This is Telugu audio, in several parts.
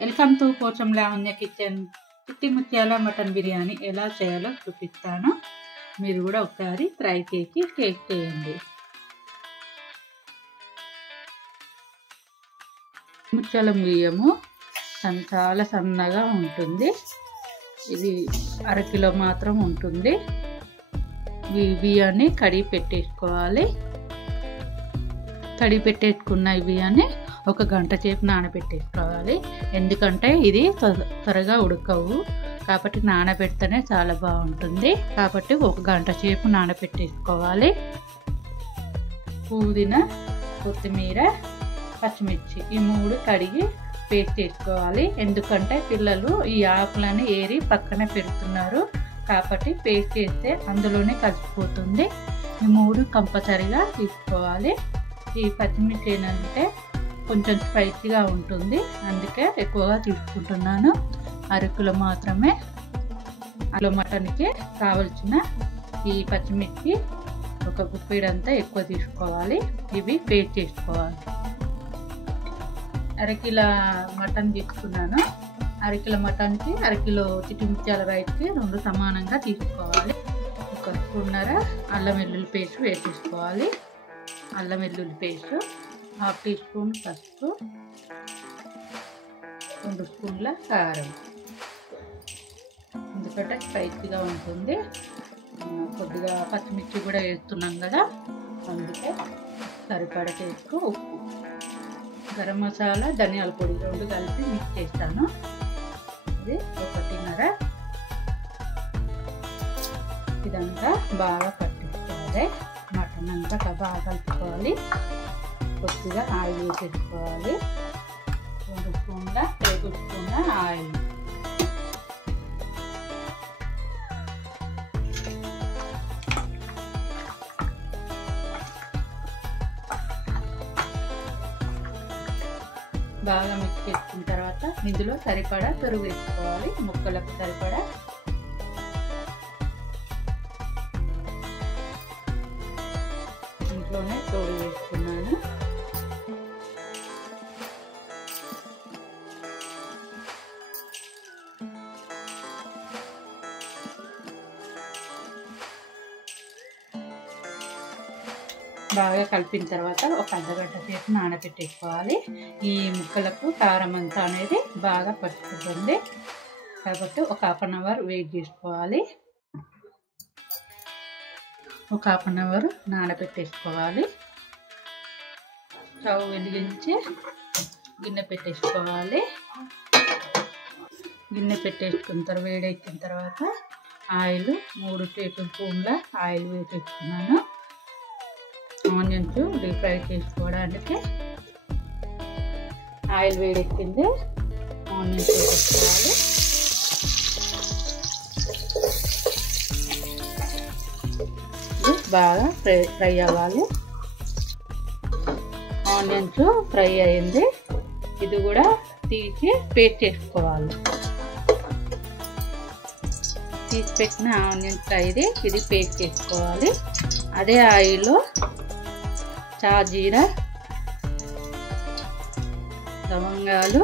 Welcome to Pocham Lavanya kitchen. చిట్టి ముత్యాల మటన్ బిర్యానీ ఎలా చేయాలో చూపిస్తాను. మీరు కూడా ఒకసారి ట్రై చేసి టేస్ట్ చేయండి. ముత్యాల బియ్యము చాలా సన్నగా ఉంటుంది. ఇది అరకిలో మాత్రం ఉంటుంది. ఈ బియ్యాన్ని కడిగి పెట్టేసుకోవాలి. కడిగి పెట్టేసుకున్న ఈ బియ్యాన్ని ఒక గంట సేపు నానబెట్టేసుకోవాలి. ఎందుకంటే ఇది త్వరగా ఉడకవు కాబట్టి నానబెడితేనే చాలా బాగుంటుంది. కాబట్టి ఒక గంట సేపు నానబెట్టేసుకోవాలి. పుదీనా, కొత్తిమీర, పచ్చిమిర్చి ఈ మూడు కడిగి పేస్ట్ చేసుకోవాలి. ఎందుకంటే పిల్లలు ఈ ఆకులని ఏరి పక్కన పెడుతున్నారు కాబట్టి పేస్ట్ చేస్తే అందులోనే కలిసిపోతుంది. ఈ మూడు కంపల్సరిగా తీసుకోవాలి. ఈ పచ్చిమిర్చి ఏంటంటే కొంచెం స్పైసీగా ఉంటుంది, అందుకే ఎక్కువగా తీసుకుంటున్నాను. అరకిలో మాత్రమే. అరకిలో మటన్కి కావలసిన ఈ పచ్చిమిర్చి ఒక గుప్పెడంతా ఎక్కువ తీసుకోవాలి. ఇవి పేస్ట్ చేసుకోవాలి. అరకిలో మటన్ తీసుకున్నాను. అరకిలో మటన్కి అరకిలో చిట్టి ముత్యాల రైస్కి రెండు సమానంగా తీసుకోవాలి. ఒక స్పూన్నర అల్లం వెల్లుల్లి పేస్ట్ వేసేసుకోవాలి. అల్లం వెల్లుల్లి పేస్ట్, 1/2 టీ స్పూన్ పసుపు, 2 స్పూన్ల కారం. ఎందుకంటే స్పైసీగా ఉంటుంది. కొద్దిగా పచ్చిమిర్చి కూడా వేస్తున్నాం కదా, అందుకే సరిపడా టేస్ట్కు ఉప్పు, గరం మసాలా, ధనియాల పొడి రెండు కలిపి మిక్స్ చేస్తాను. ఇది 1.5. ఇదంతా బాగా పట్టించుకోవాలి. మటన్ అంతా బాగా కలుపుకోవాలి. కొద్దిగా ఆయిల్ వేసేసుకోవాలి. 2 స్పూన్ల టేబుల్ స్పూన్ల ఆయిల్. బాగా మిక్స్ చేసుకున్న తర్వాత ఇందులో సరిపడా పెరుగు వేసుకోవాలి. ముక్కలకు సరిపడా. ఇంట్లోనే తోడు వేసుకున్నాను. బాగా కలిపిన తర్వాత ఒక అర్ధగంట సేపు నానబెట్టేసుకోవాలి. ఈ ముక్కలకు కారం అంతా అనేది బాగా పట్టుకుంటుంది కాబట్టి ఒక 1/2 అవర్ వెయిట్ చేసుకోవాలి. ఒక 1/2 అవర్ నానబెట్టేసుకోవాలి. స్టవ్ వెలిగించి గిన్నె పెట్టేసుకోవాలి. గిన్నె పెట్టేసుకున్న తర్వాత వేడెక్కిన తర్వాత ఆయిల్ 3 టేబుల్ స్పూన్ల ఆయిల్ వేసేసుకున్నాను. ఆనియన్స్ డీప్ ఫ్రై చేసుకోవడానికి ఆయిల్ వేడెక్కింది. ఆనియన్స్ వేసుకోవాలి. బాగా ఫ్రై అవ్వాలి. ఆనియన్స్ ఫ్రై అయింది. ఇది కూడా తీసి పేస్ట్ చేసుకోవాలి. తీసి పెట్టిన ఆనియన్స్ ఫ్రైది ఇది పేస్ట్ చేసుకోవాలి. అదే ఆయిల్లో చాజీరా, లవంగాలు,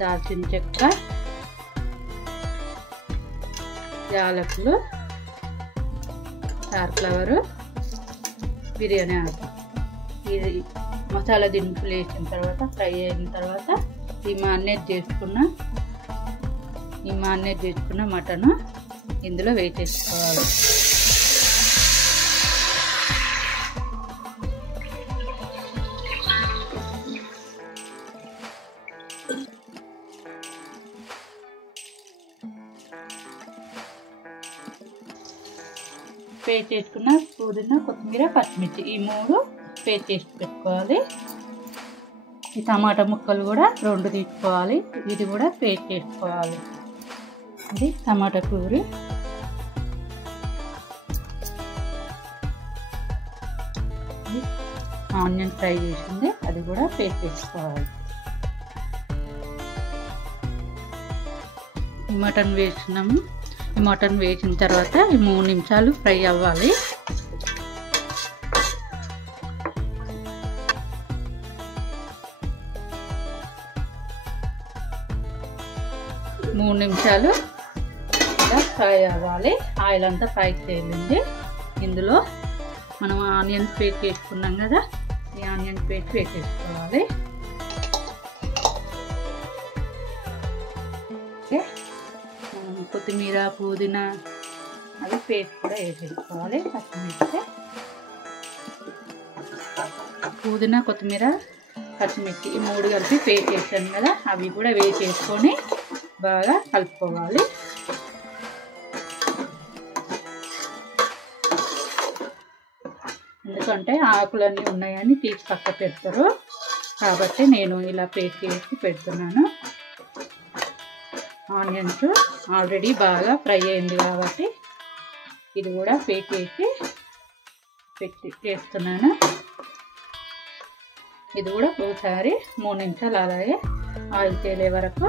దాల్చిన చెక్క, యాలకులు, స్టార్ ఫ్లవరు, బిర్యానీ ఆకు, ఇది మసాలా దినుసులు వేసిన తర్వాత ఫ్రై అయిన తర్వాత ఈ మారినేట్ చేసుకున్న మటన్ ఇందులో వేసేసుకోవాలి. పేస్ట్ చేసుకున్న పుదీనా, కొత్తిమీర, పచ్చిమిర్చి ఈ మూడు పేస్ట్ చేసి పెట్టుకోవాలి. ఈ టమాటా ముక్కలు కూడా 2 తీసుకోవాలి. ఇది కూడా పేస్ట్ చేసుకోవాలి. ఇది టమాటా ప్యూరీ. ఆనియన్ ఫ్రై చేసింది అది కూడా పేస్ట్ చేసుకోవాలి. ఈ మటన్ వేసినాము. ఈ మటన్ వేసిన తర్వాత 3 నిమిషాలు ఫ్రై అవ్వాలి. 3 నిమిషాలు ఇలా ఫ్రై అవ్వాలి. ఆయిల్ అంతా ఫ్రై చేయాలండి. ఇందులో మనం ఆనియన్ పేస్ట్ వేసుకున్నాం కదా, ఈ ఆనియన్ పేస్ట్ వేసేసుకోవాలి. మనం కొత్తిమీర పుదీనా అవి పేస్ట్ కూడా వేసేసుకోవాలి. పచ్చిమిర్చి, పుదీనా, కొత్తిమీర, పచ్చిమిర్చి ఈ 3 కలిపి పేస్ట్ చేసాను కదా, అవి కూడా వేసేసుకొని బాగా కలుపుకోవాలి. ఎందుకంటే ఆకులన్నీ ఉన్నాయని తీసి పక్క పెడతారు కాబట్టి నేను ఇలా పేస్ట్ చేసి పెడుతున్నాను. ఆనియన్స్ ఆల్రెడీ బాగా ఫ్రై అయింది కాబట్టి ఇది కూడా పేస్ట్ చేసి చేస్తున్నాను. ఇది కూడా ఒకసారి 3 నిమిషాలు అలాగే ఆయిల్ తేలే వరకు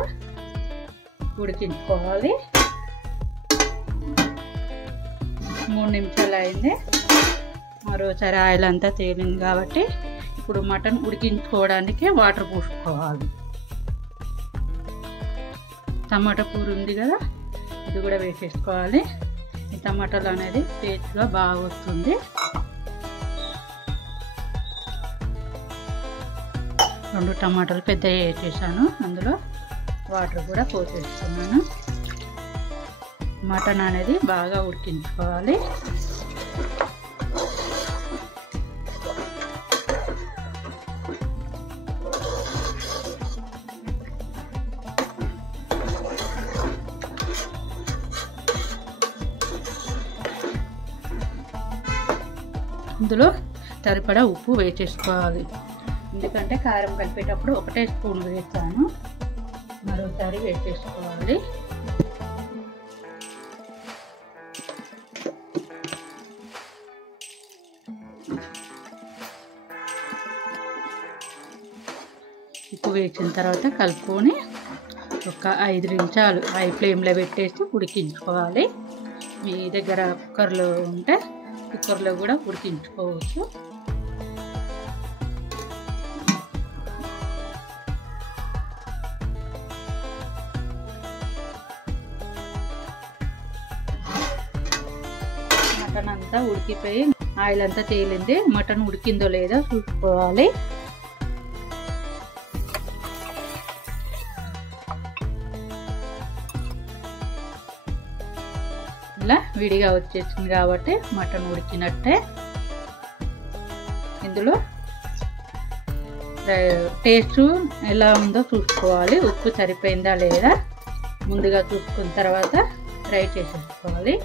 ఉడికించుకోవాలి. 3 నిమిషాలు అయింది. మరోసారి ఆయిల్ అంతా తేలింది కాబట్టి ఇప్పుడు మటన్ ఉడికించుకోవడానికి వాటర్ పోసుకోవాలి. టమాటా కూర ఉంది కదా, ఇది కూడా వేసేసుకోవాలి. ఈ టమాటాలు అనేది టేస్ట్గా బాగా వస్తుంది. 2 టమాటాలు పెద్దవి వేసేసాను. అందులో వాటర్ కూడా పోసేస్తున్నాను. మటన్ అనేది బాగా ఉడికించుకోవాలి. ఇందులో సరిపడా ఉప్పు వేసేసుకోవాలి. ఎందుకంటే కారం కలిపేటప్పుడు 1 స్పూన్ వేస్తాను. మరోసారి వేసేసుకోవాలి. ఉప్పు వేసిన తర్వాత కలుపుకొని ఒక 5 నిమిషాలు హై ఫ్లేమ్లో పెట్టేసి ఉడికించుకోవాలి. మీ దగ్గర కుక్కర్లో ఉంటే కుక్కర్లో కూడా ఉడికించుకోవచ్చు. మటన్ అంతా ఉడికిపోయి ఆయిల్ అంతా తేలింది. మటన్ ఉడికిందో లేదో చూసుకోవాలి. ఇలా విడిగా వచ్చేసింది కాబట్టి మటన్ ఉడికినట్టే. ఇందులో టేస్ట్ ఎలా ఉందో చూసుకోవాలి. ఉప్పు సరిపోయిందా లేదా ముందుగా చూసుకున్న తర్వాత ఫ్రై చేసేసుకోవాలి.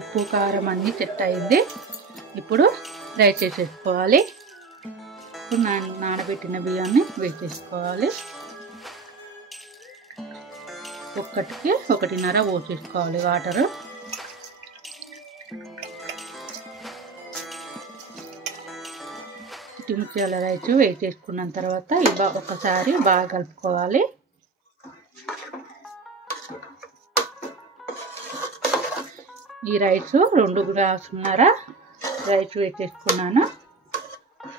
ఉప్పు కారం అన్నీ సెట్ అయింది. ఇప్పుడు ఫ్రై చేసేసుకోవాలి. ఇప్పుడు నానబెట్టిన బియ్యాన్ని వేసేసుకోవాలి. ఒక్కటికి 1.5 పోసేసుకోవాలి వాటరు. చిటిముత్యాల రైస్ వేసేసుకున్న తర్వాత ఒకసారి బాగా కలుపుకోవాలి. ఈ రైస్ 2 గ్లాసున్నర రైస్ వేసేసుకున్నాను.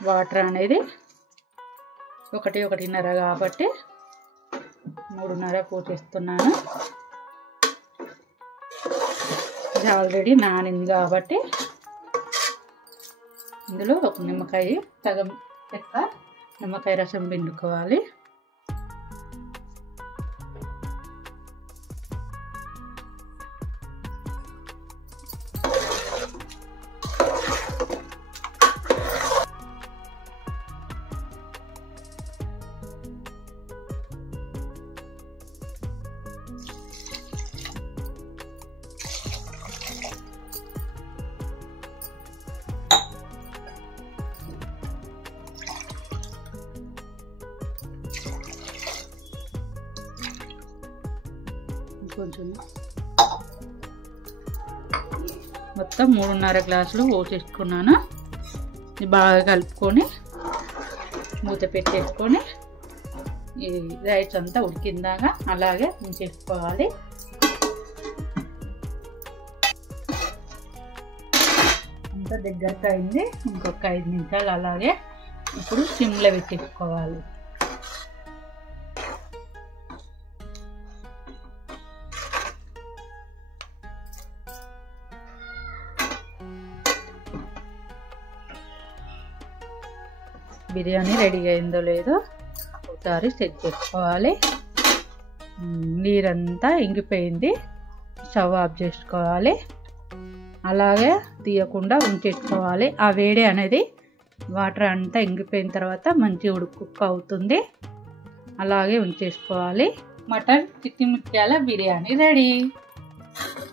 వాటర్ అనేది 1.5 కాబట్టి 3.5 పోసేస్తున్నాను. ఇది ఆల్రెడీ నానింది కాబట్టి ఇందులో ఒక నిమ్మకాయ సగం లెక్క నిమ్మకాయ రసం పిండుకోవాలి. కొంచెం మొత్తం 3.5 గ్లాసులు పోసేసుకున్నాను. ఇది బాగా కలుపుకొని మూత పెట్టేసుకొని ఈ రైస్ అంతా ఉడికిందాక అలాగే ఉంచేసుకోవాలి. అంతా దగ్గరకు అయింది. ఇంకొక 5 నిమిషాలు అలాగే ఇప్పుడు సిమ్లో పెట్టేసుకోవాలి. బిర్యానీ రెడీ అయిందో లేదో ఒకసారి చెక్ చేసుకోవాలి. నీరంతా ఇంగిపోయింది, స్టవ్ ఆఫ్ చేసుకోవాలి. అలాగే తీయకుండా ఉంచేసుకోవాలి. ఆ వేడి అనేది వాటర్ అంతా ఇంగిపోయిన తర్వాత మంచి కుక్ అవుతుంది. అలాగే ఉంచేసుకోవాలి. మటన్ చిట్టి ముత్యాల బిర్యానీ రెడీ.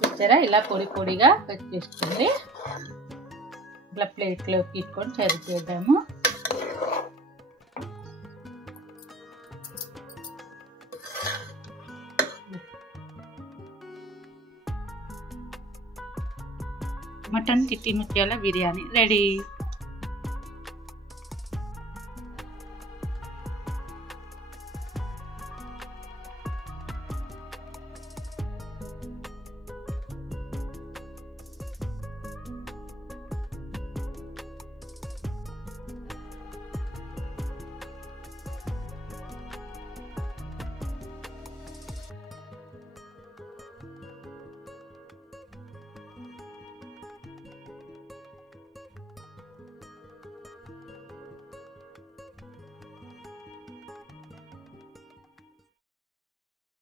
చూసారా, ఇలా పొడి పొడిగా వచ్చేస్తుంది. ఇట్లా ప్లేట్లో తీసుకొని సర్వ్ చేద్దాము. మటన్ చిట్టి ముత్యాల బిర్యానీ రెడీ.